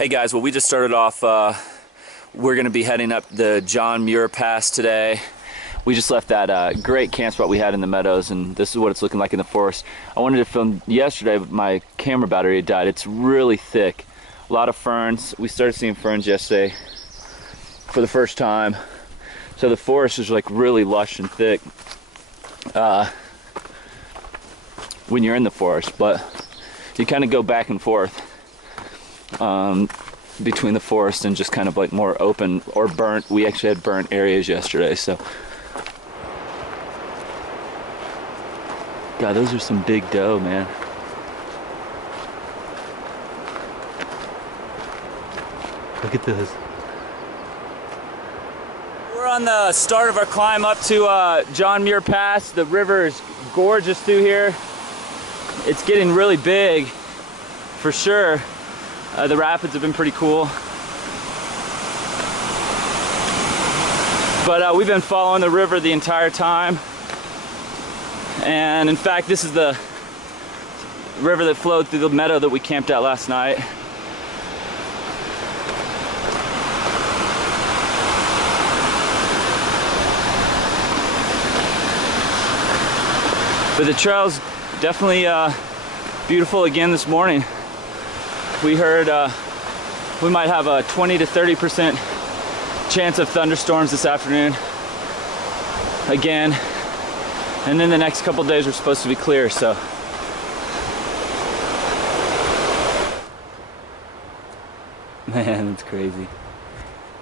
Hey guys, well we just started off, we're going to be heading up the Muir Pass today. We just left that great camp spot we had in the meadows, and this is what it's looking like in the forest. I wanted to film yesterday, but my camera battery had died. It's really thick. A lot of ferns. We started seeing ferns yesterday for the first time. So the forest is like really lush and thick when you're in the forest, but you kind of go back and forth between the forest and just kind of like more open or burnt. We actually had burnt areas yesterday, so. God, those are some big doe, man. Look at this. We're on the start of our climb up to Muir Pass. The river is gorgeous through here. It's getting really big, for sure. The rapids have been pretty cool. But we've been following the river the entire time. And in fact, this is the river that flowed through the meadow that we camped at last night. But the trail's definitely beautiful again this morning. We heard we might have a 20 to 30% chance of thunderstorms this afternoon again, and then the next couple days are supposed to be clear. So man, it's crazy.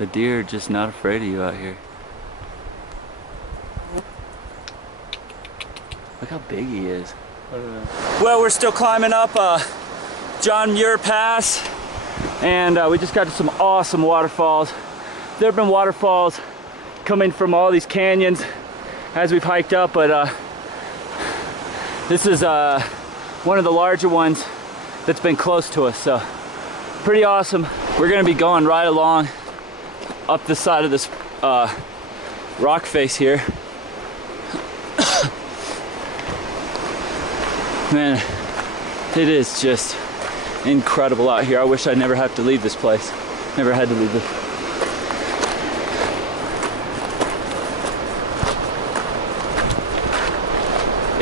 The deer are just not afraid of you out here. Look how big he is. Well, we're still climbing up Muir Pass, and we just got to some awesome waterfalls. There have been waterfalls coming from all these canyons as we've hiked up, but this is one of the larger ones that's been close to us, so pretty awesome. We're gonna be going right along up the side of this rock face here. Man, it is just incredible out here. I wish I'd never have to leave this place. Never had to leave this.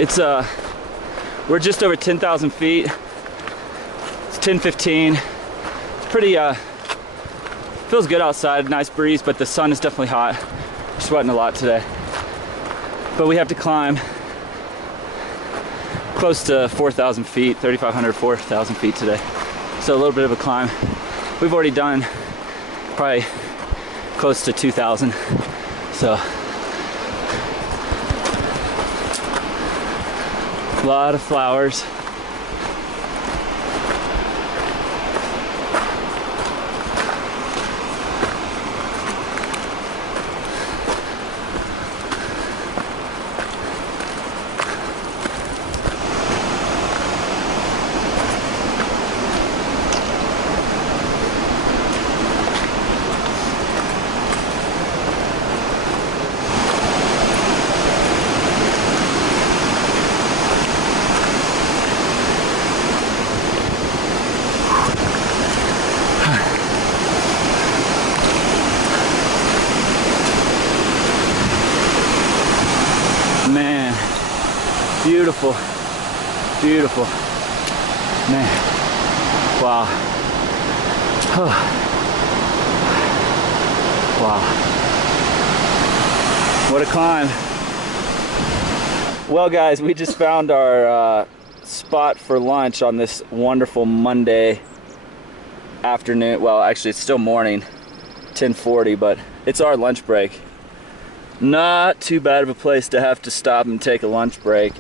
It's we're just over 10,000 feet. It's 10:15. It's pretty feels good outside, nice breeze, but the sun is definitely hot. We're sweating a lot today. But we have to climb close to 4,000 feet, 3,500, 4,000 feet today. So a little bit of a climb. We've already done probably close to 2,000. So a lot of flowers. Man, beautiful, beautiful, man, wow, wow, what a climb. Well guys, we just found our spot for lunch on this wonderful Monday afternoon. Well, actually it's still morning, 10:40, but it's our lunch break. Not too bad of a place to have to stop and take a lunch break.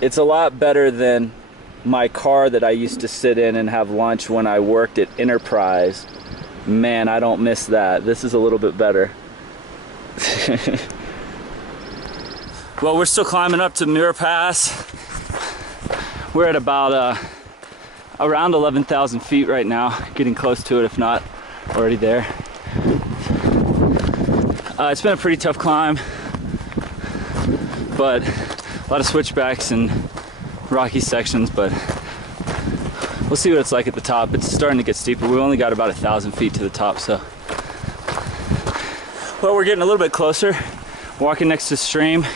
It's a lot better than my car that I used to sit in and have lunch when I worked at Enterprise. Man, I don't miss that. This is a little bit better. Well, we're still climbing up to Muir Pass. We're at about around 11,000 feet right now, getting close to it, if not already there. It's been a pretty tough climb, but a lot of switchbacks and rocky sections, but we'll see what it's like at the top. It's starting to get steeper. We've only got about 1,000 feet to the top, so. Well, we're getting a little bit closer. Walking next to the stream.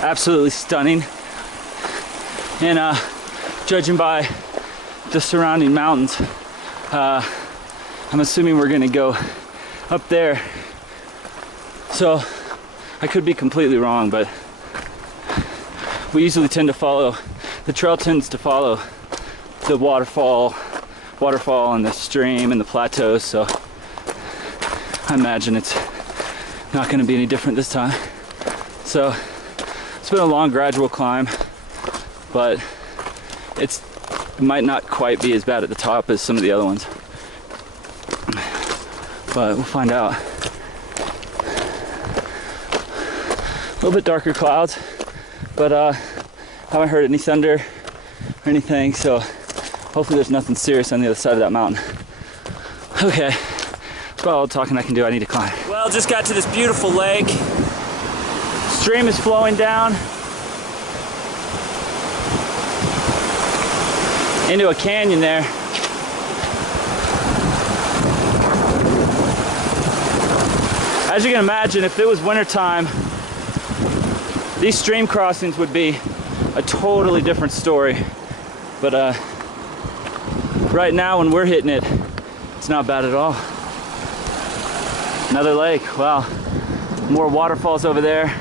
Absolutely stunning. And judging by the surrounding mountains, I'm assuming we're gonna go up there. So I could be completely wrong, but we usually tend to follow, the trail tends to follow the waterfall and the stream and the plateaus, so I imagine it's not going to be any different this time. So it's been a long, gradual climb, but it might not quite be as bad at the top as some of the other ones. But we'll find out. A little bit darker clouds, but haven't heard any thunder or anything, so hopefully there's nothing serious on the other side of that mountain. Okay. That's about all the talking I can do. I need to climb. Well, just got to this beautiful lake. Stream is flowing down into a canyon there. As you can imagine, if it was wintertime, these stream crossings would be a totally different story. But right now when we're hitting it, it's not bad at all. Another lake, wow. More waterfalls over there.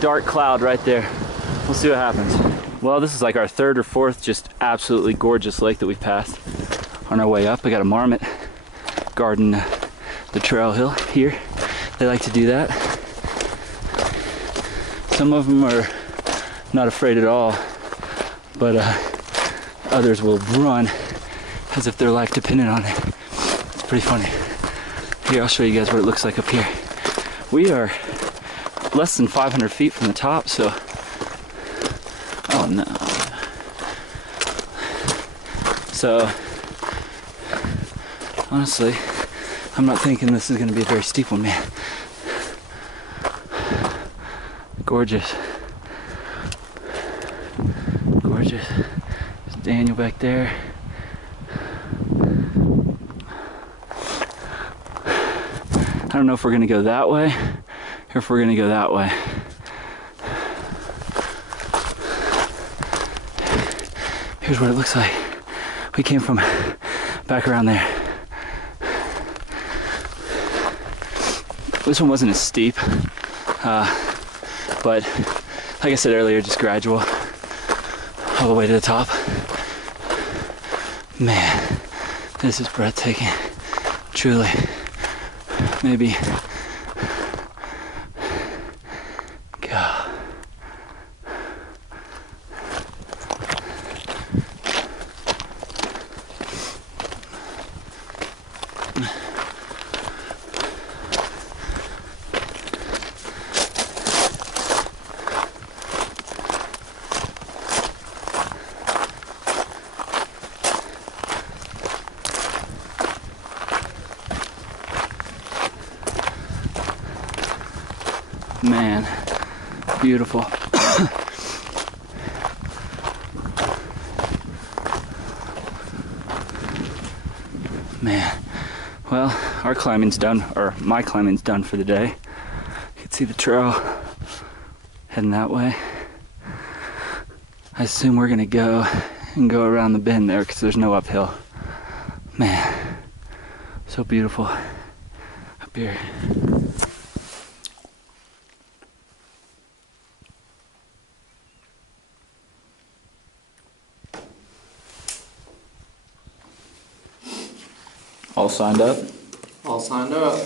Dark cloud right there. We'll see what happens. Well, this is like our third or fourth just absolutely gorgeous lake that we've passed on our way up. We got a marmot guarding the trail hill here. They like to do that. Some of them are not afraid at all, but others will run as if their life depended on it. It's pretty funny. Here, I'll show you guys what it looks like up here. We are less than 500 feet from the top, so, oh no. So, honestly, I'm not thinking this is gonna be a very steep one, man. Gorgeous. Gorgeous. There's Daniel back there. I don't know if we're gonna go that way or if we're gonna go that way. Here's what it looks like. We came from back around there. This one wasn't as steep, but like I said earlier, just gradual all the way to the top. Man, this is breathtaking, truly. Maybe. God. Man, beautiful. Man, well, our climbing's done, or my climbing's done for the day. You can see the trail heading that way. I assume we're gonna go around the bend there because there's no uphill. Man, so beautiful up here. All signed up? All signed up.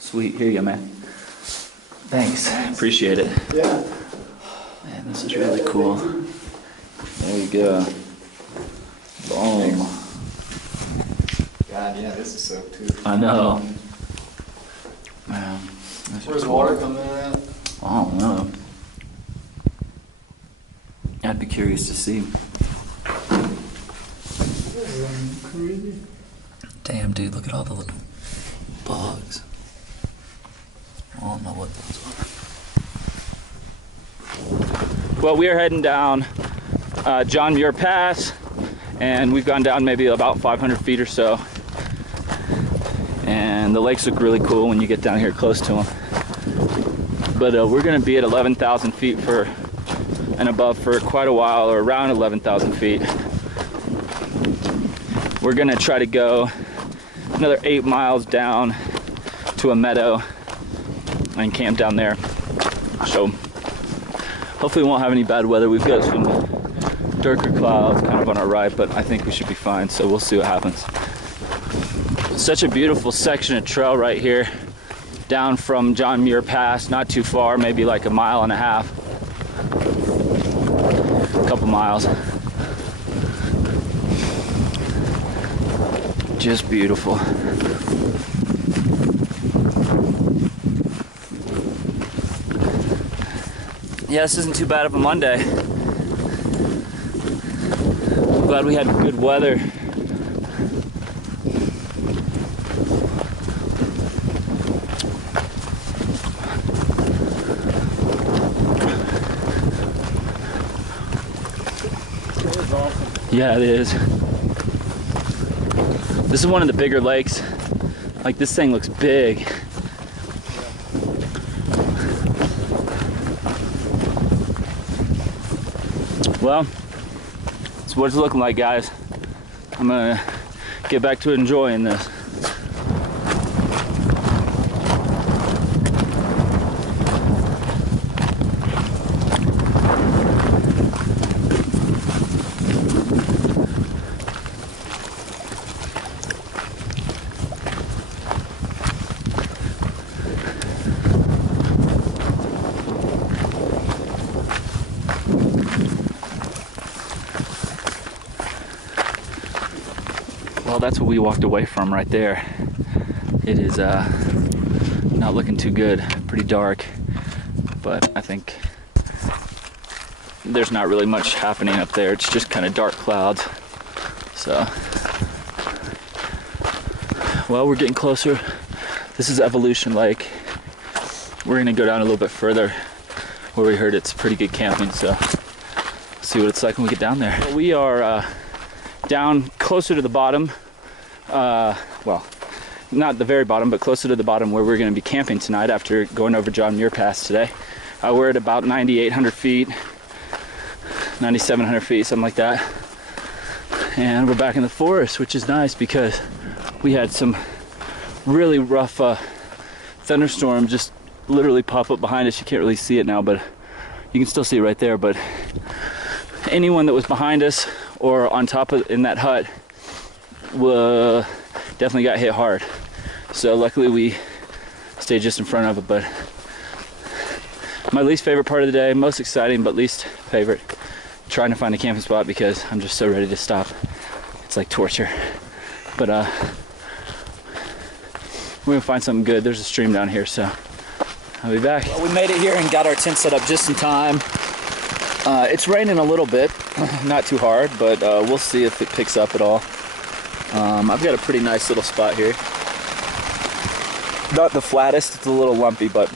Sweet, here you go, man. Thanks, appreciate it. Yeah. Man, this is really cool. There you go. Boom. God, yeah, this is soaked too. I know. Man, Where's water coming in at? I don't know. I'd be curious to see. Damn, dude, look at all the little bugs. I don't know what those are. Well, we are heading down John Muir Pass, and we've gone down maybe about 500 feet or so. And the lakes look really cool when you get down here close to them. But we're gonna be at 11,000 feet and above for quite a while, or around 11,000 feet. We're gonna try to go another 8 miles down to a meadow and camp down there. So hopefully we won't have any bad weather. We've got some darker clouds kind of on our right, but I think we should be fine, so we'll see what happens. Such a beautiful section of trail right here, down from John Muir Pass, not too far, maybe like a mile and a half. A couple miles. Just beautiful. Yeah, this isn't too bad of a Monday. I'm glad we had good weather. Yeah, it is. This is one of the bigger lakes. Like, this thing looks big. Well, that's what it's looking like, guys. I'm gonna get back to enjoying this. Well, that's what we walked away from right there. It is not looking too good, pretty dark, but I think there's not really much happening up there. It's just kind of dark clouds. So, well, we're getting closer. This is Evolution Lake. We're gonna go down a little bit further where we heard it's pretty good camping, so see what it's like when we get down there. Well, we are down closer to the bottom, well, not the very bottom, but closer to the bottom where we're going to be camping tonight after going over John Muir Pass today. We're at about 9,800 feet, 9,700 feet, something like that. And we're back in the forest, which is nice because we had some really rough thunderstorm just literally pop up behind us. You can't really see it now, but you can still see it right there. But anyone that was behind us or on top of in that hut definitely got hit hard. So luckily we stayed just in front of it. But my least favorite part of the day, most exciting but least favorite, trying to find a camping spot because I'm just so ready to stop. It's like torture. But we're gonna find something good. There's a stream down here, so I'll be back. Well, we made it here and got our tent set up just in time. It's raining a little bit, not too hard, but we'll see if it picks up at all. I've got a pretty nice little spot here. Not the flattest, it's a little lumpy, but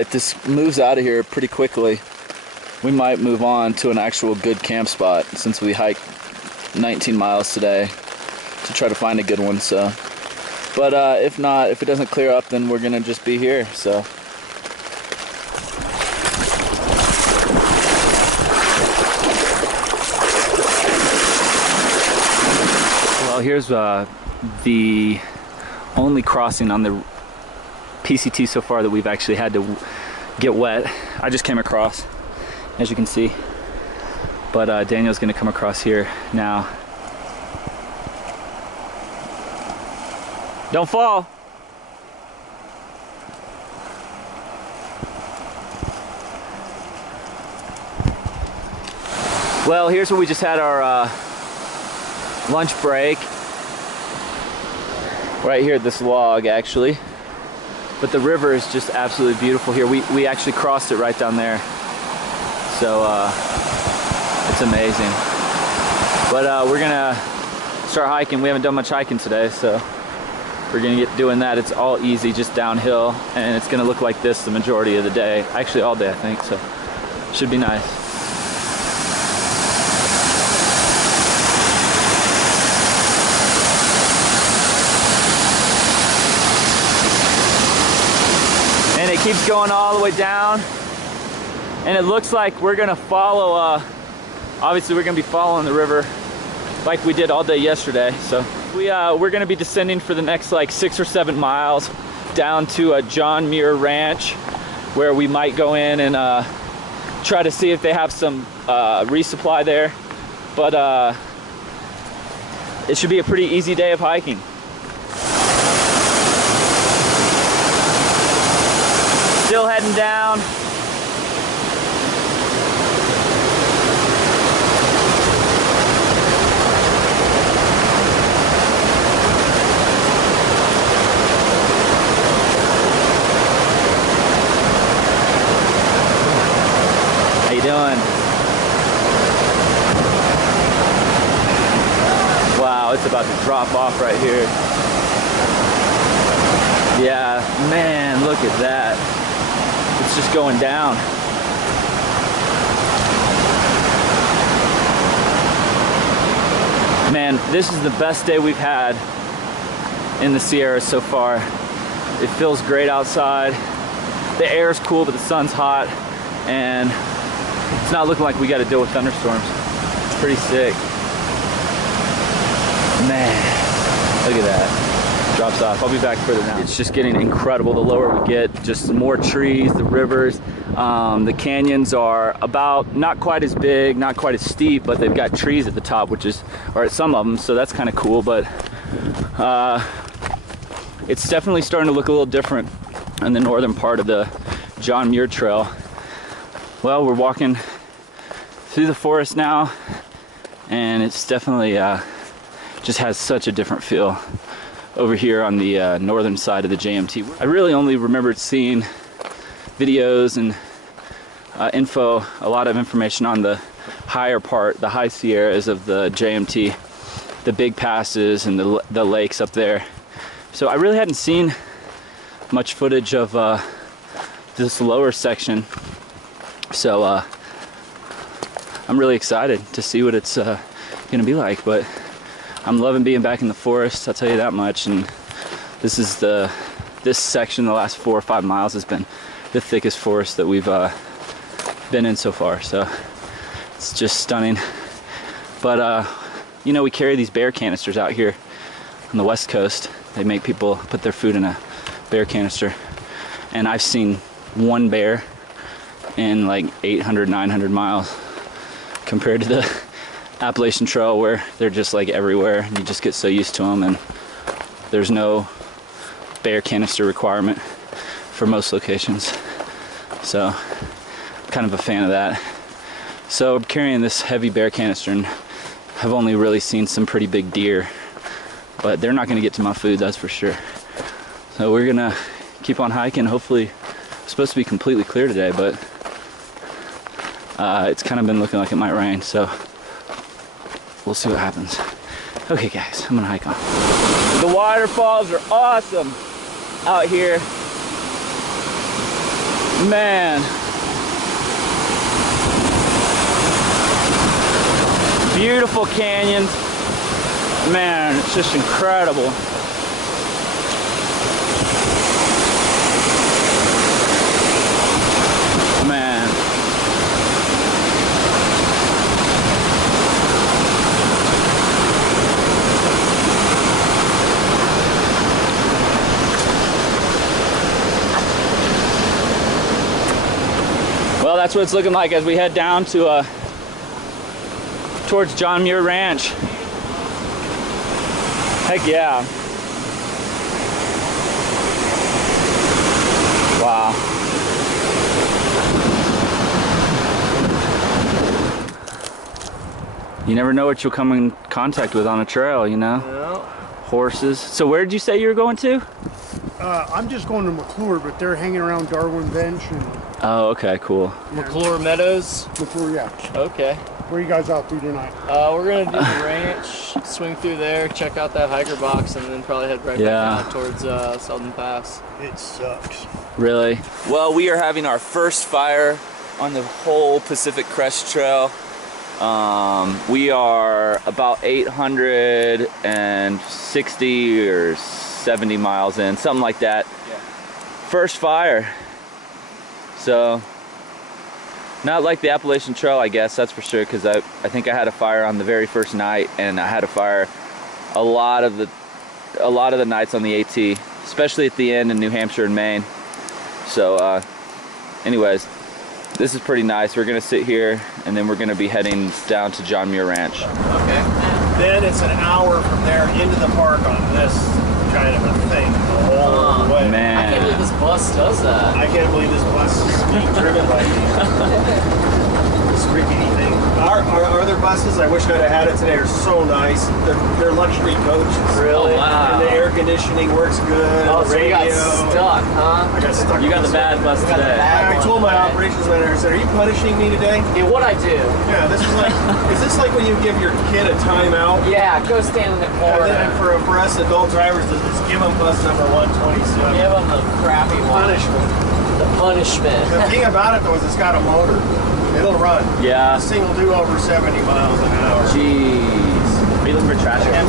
if this moves out of here pretty quickly, we might move on to an actual good camp spot since we hiked 19 miles today to try to find a good one. So, but if not, if it doesn't clear up, then we're gonna just be here. So. Well, here's the only crossing on the PCT so far that we've actually had to get wet. I just came across, as you can see, but Daniel's gonna come across here now. Don't fall. Well, here's where we just had our lunch break. Right here at this log, actually. But the river is just absolutely beautiful here. We actually crossed it right down there. So it's amazing. But we're gonna start hiking. We haven't done much hiking today, so we're gonna get doing that. It's all easy, just downhill, and it's gonna look like this the majority of the day. Actually all day, I think. So Should be nice. And it keeps going all the way down. And it looks like we're gonna follow, obviously we're gonna be following the river like we did all day yesterday. So we're gonna be descending for the next like 6 or 7 miles down to John Muir Ranch, where we might go in and try to see if they have some resupply there. But it should be a pretty easy day of hiking. Still heading down. How you doing? Wow, it's about to drop off right here. Yeah, man, look at that. It's just going down. Man, this is the best day we've had in the Sierras so far. It feels great outside. The air is cool, but the sun's hot, and it's not looking like we got to deal with thunderstorms. It's pretty sick. Man, look at that. Drops off. I'll be back further down. It's just getting incredible the lower we get. Just more trees, the rivers. The canyons are about not quite as big, not quite as steep, but they've got trees at the top, which is, or at some of them, so that's kind of cool. But it's definitely starting to look a little different in the northern part of the John Muir Trail. Well, we're walking through the forest now, and it's definitely just has such a different feel over here on the northern side of the JMT. I really only remembered seeing videos and info, a lot of information on the higher part, the high Sierras of the JMT, the big passes and the lakes up there. So I really hadn't seen much footage of this lower section. So I'm really excited to see what it's gonna be like. But I'm loving being back in the forest, I'll tell you that much. And this is this section, the last 4 or 5 miles, has been the thickest forest that we've been in so far. So it's just stunning. But you know, we carry these bear canisters out here on the West Coast. They make people put their food in a bear canister. And I've seen one bear in like 800, 900 miles compared to the Appalachian Trail, where they're just like everywhere. You just get so used to them, and there's no bear canister requirement for most locations. So I'm kind of a fan of that. So I'm carrying this heavy bear canister, and I've only really seen some pretty big deer, but they're not going to get to my food, that's for sure. So we're gonna keep on hiking. Hopefully it's supposed to be completely clear today, but it's kind of been looking like it might rain, so we'll see what happens. Okay guys, I'm gonna hike on. The waterfalls are awesome out here. Man. Beautiful canyons. Man, it's just incredible. Man. Well, that's what it's looking like as we head down to towards John Muir Ranch. Heck yeah. Wow. You never know what you'll come in contact with on a trail, you know? Yeah. Horses. So where did you say you were going to? I'm just going to McClure, but they're hanging around Darwin Bench and Oh, okay, cool. McClure Meadows. McClure, yeah. Okay. Where are you guys off to tonight? We're gonna do the ranch, swing through there, check out that hiker box, and then probably head right back down towards Southern Pass. It sucks. Really? Well, we are having our first fire on the whole Pacific Crest Trail. We are about 860 or 70 miles in, something like that. Yeah. First fire. So, not like the Appalachian Trail, I guess, that's for sure, because I think I had a fire on the very first night, and I had a fire a lot of the nights on the AT, especially at the end in New Hampshire and Maine. So, anyways, this is pretty nice. We're gonna sit here, and then we're gonna be heading down to John Muir Ranch. Okay. Then it's an hour from there into the park on this kind of a thing the whole way. Man, I can't believe this bus does that. I can't believe this bus is being driven by this rickety thing. Our other buses, I wish I'd have had it today, are so nice. They're luxury coaches. Really? Oh, wow. And the air conditioning works good. Oh, and the so you radio. got stuck, huh? I got stuck. you got the bad bus got the today. bad- I told my operations manager, I said, "Are you punishing me today?" Yeah, what I do? Yeah, this is like, is this like when you give your kid a timeout? Yeah, go stand in the corner. And for us adult drivers, to just give them bus number 127. Give them the crappy one. Punishment. The punishment. The thing about it though is it's got a motor. It'll run. Yeah. This thing will do over 70 miles an hour. Jeez. Are you looking for trash can?